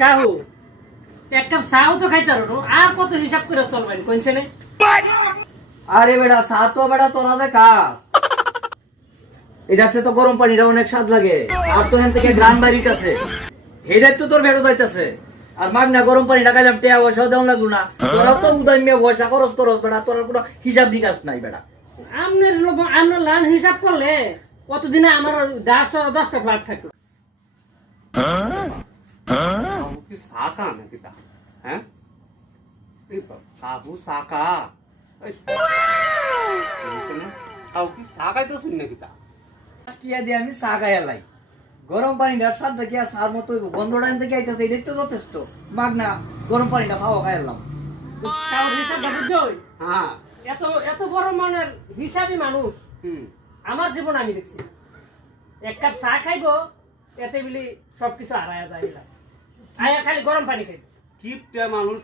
কাহু এক কাপ চাও তো খাইতে পারো আর কত হিসাব করে চলবেন কোনছে না আরে বেটা চা তো বেটা তোরা যে খাস এটা তো গরম পানিটা অনেক স্বাদ লাগে আর তো এখান থেকে গ্রাম বাড়িতে আছে হেডের তো তোর ভেড়ো যাইতেছে আর মাগনা গরম পানি ঢাকাইলাম টেয়া পয়সাও দেওয়া লাগলো না তোরা তো উদয় মেয়ে পয়সা খরচ করস বেটা তোর কোনো হিসাব নিকাশ নাই বেটা আপনার লান হিসাব করলে কতদিনে আমার 10টা ফ্ল্যাট থাকলো কি সাকা নাকি তা হ্যাঁ এই বাবু সাকা এই তাও কি সাকাই তো শুন নাকি তা টিয়া দিয়ে আমি চা খাইয়ালাই গরম পানিটার স্বাদ দেখি আর চার মতো গন্ধটা থেকে আইতেছে এটাই তো যথেষ্ট মাগনা গরম পানিটা খাওয়া খাইলাম কারোর হিসাবটা বুঝছই হ্যাঁ এত এত বড় মানের হিসাবই মানুষ আমার জীবন আমি দেখছি এক কাপ চা খাইবো এতে বলি সবকিছু হারায়া যায় আয়া খালি গরম পানি খাইবো কিপটা মানুষ